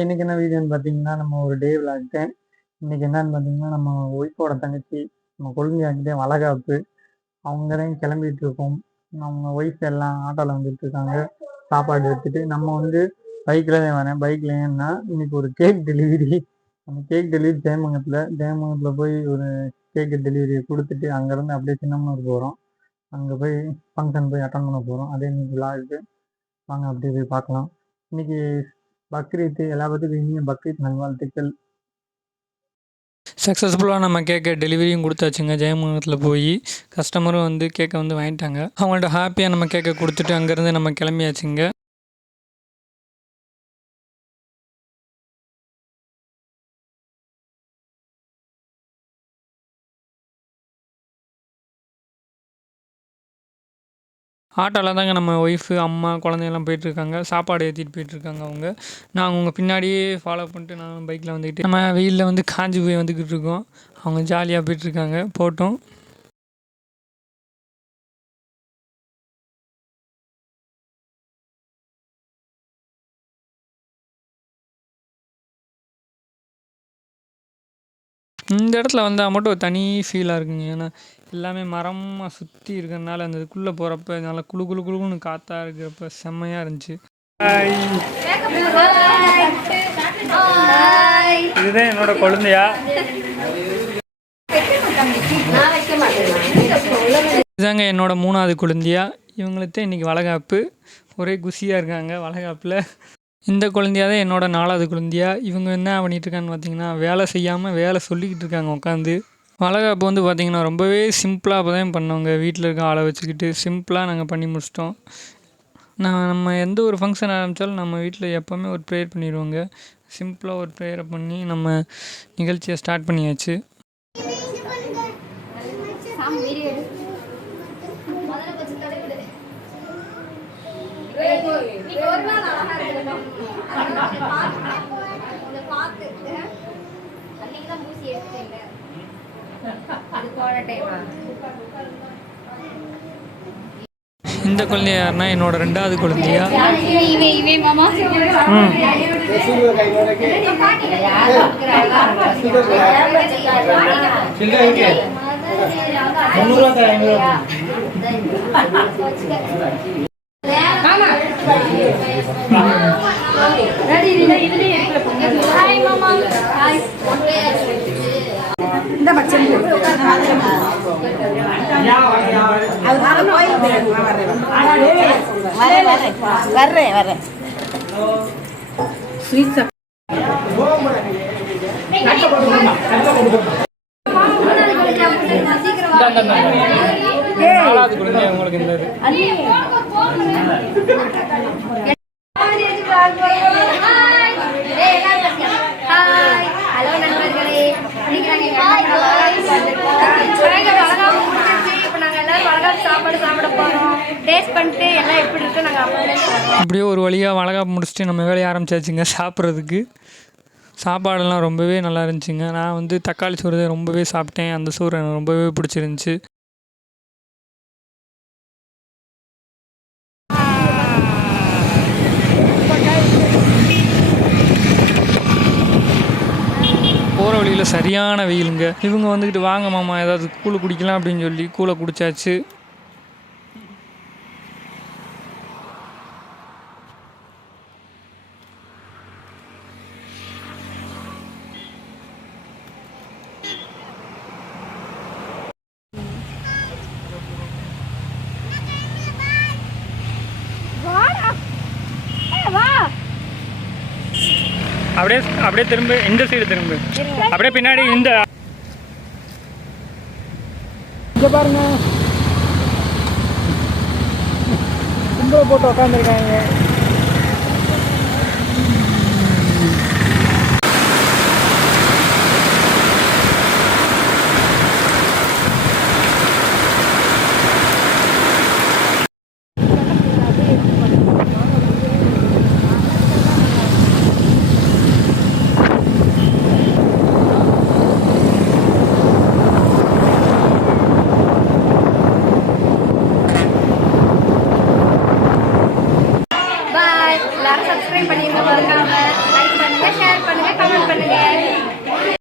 இன்னைக்கு என்ன வீடியோன்னு பார்த்தீங்கன்னா, நம்ம ஒரு டே விளாக். இன்னைக்கு என்னன்னு பார்த்தீங்கன்னா, நம்ம ஒய்ஃபோட தங்கச்சி நம்ம கொழுந்தியாக்கிட்டே வளகாப்பு. அவங்க தான் கிளம்பிட்டு இருக்கோம். அவங்க ஒய்ஃப் எல்லாம் ஆட்டோவில் வந்துட்டு இருக்காங்க சாப்பாடு எடுத்துட்டு. நம்ம வந்து பைக்கில் தான் வரேன். பைக்கில் ஏன்னா இன்னைக்கு ஒரு கேக் டெலிவரி. அந்த கேக் டெலிவரி ஜெயமங்கலத்தில் போய் ஒரு கேக்கு டெலிவரியை கொடுத்துட்டு அங்கேருந்து அப்படியே சின்னமனூர் போகிறோம். அங்கே போய் ஃபங்க்ஷன் போய் அட்டன் பண்ண போகிறோம். அதே இன்னைக்கு விளாக்கு. வாங்க அப்படியே போய் பார்க்கலாம். இன்னைக்கு பக்ரீத். எல்லா பற்றியும் இனியும் பக்ரீத் நல்வாழ்த்துக்கள். சக்ஸஸ்ஃபுல்லாக நம்ம கேக்கை டெலிவரியும் கொடுத்தாச்சுங்க. ஜெயமங்கலத்தில் போய் கஸ்டமரும் வந்து கேக்கை வந்து வாங்கிட்டாங்க. அவங்கள்ட்ட ஹாப்பியாக நம்ம கேக்கை கொடுத்துட்டு அங்கேருந்து நம்ம கிளம்பியாச்சுங்க. ஆட்டோவில் தாங்க நம்ம ஒய்ஃபு, அம்மா, குழந்தையெல்லாம் போயிட்டுருக்காங்க. சாப்பாடு ஏற்றிட்டு போயிட்டுருக்காங்க அவங்க. நாங்கள் உங்கள் பின்னாடியே ஃபாலோ பண்ணிட்டு நானும் பைக்கில் வந்துக்கிட்டு நம்ம வெயிலில் வந்து காஞ்சி போய் வந்துக்கிட்டு இருக்கோம். அவங்க ஜாலியாக போயிட்டுருக்காங்க. போட்டோம். இந்த இடத்துல வந்தால் மட்டும் ஒரு தனி ஃபீலாக இருக்குங்க. ஏன்னா எல்லாமே மரமாக சுற்றி இருக்கிறதுனால அந்த இதுக்குள்ளே போகிறப்ப நல்லா குளு குளு குளுன்னு காற்றா இருக்கிறப்ப செம்மையாக இருந்துச்சு. இதுதான் என்னோட குழந்தையா. இதுதாங்க என்னோட 3வது குழந்தையா. இவங்களுக்கு இன்றைக்கி வளகாப்பு. ஒரே குஷியாக இருக்காங்க வளகாப்பில். இந்த குழந்தையா தான் என்னோட 4வது குழந்தையா. இவங்க என்ன பண்ணிகிட்ருக்கான்னு பார்த்தீங்கன்னா, வேலை செய்யாமல் வேலை சொல்லிக்கிட்டு இருக்காங்க உட்காந்து. வளகாப்பு வந்து பார்த்திங்கன்னா ரொம்பவே சிம்பிளாக அப்போ தான் பண்ணவங்க. வீட்டில் இருக்க ஆளை வச்சுக்கிட்டு சிம்பிளாக நாங்கள் பண்ணி முடிச்சிட்டோம். நம்ம எந்த ஒரு ஃபங்க்ஷன் ஆரம்பித்தாலும் நம்ம வீட்டில் எப்போவுமே ஒரு ப்ரேயர் பண்ணிடுவோங்க. சிம்பிளாக ஒரு ப்ரேயரை பண்ணி நம்ம நிகழ்ச்சியை ஸ்டார்ட் பண்ணியாச்சு. இந்த குழந்தைய யாருன்னா என்னோட 2வது குழந்தையா. இந்த பச்சை வரேன் ஸ்வீட் நாலாவது குழந்தை உங்களுக்கு இந்த இப்படியே ஒரு வழியாக வளகாப்பு முடிச்சுட்டு நம்ம வேலையை ஆரம்பிச்சாச்சுங்க சாப்பிட்றதுக்கு. சாப்பாடெல்லாம் ரொம்பவே நல்லா இருந்துச்சுங்க. நான் வந்து தக்காளி சோறு ரொம்பவே சாப்பிட்டேன். அந்த சோறு எனக்கு ரொம்பவே பிடிச்சிருந்துச்சி. போகிற வழியில் சரியான வெயிலுங்க. இவங்க வந்துக்கிட்டு வாங்க மாமா ஏதாவது கூழ் குடிக்கலாம் அப்படின்னு சொல்லி கூழை குடித்தாச்சு. அப்படியே திரும்ப இந்த சைடு திரும்ப, அப்படியே பின்னாடி இந்த பாருங்க கும்பலை போட்டு உட்காந்துருக்காங்க.